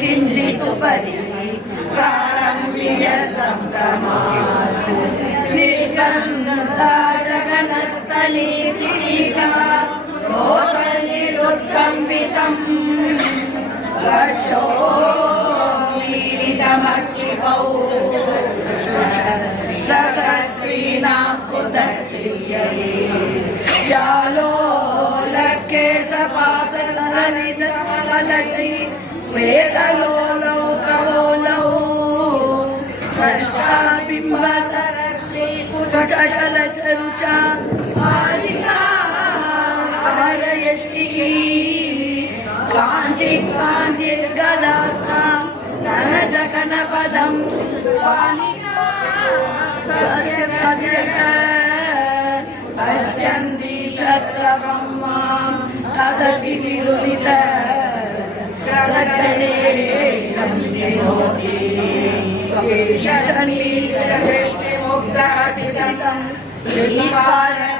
किञ्चिदुपरि प्रारम्भ्य सम्भ्रमात् निष्कन्ददाजगनस्थली सीता भोगनिरुत्कम्पितम् लक्षोमीरितमक्षिपौ रसस्त्रीणां कुतसिद्ध्यते यालो लकेशपासललितमलति स्वेदलोलौ कवोलौ कष्टाबिम्बतरस्मै कुचचलचरुचा आलिका हरयष्टिः काञ्चिद्गदासा धनजगनपदं वाणिका सत्यसत्यक पश्यन्ति छत्रब्रह्मा तदपि विरुदित सदने केशचण्डी मुग्धः सितं श्रीपाद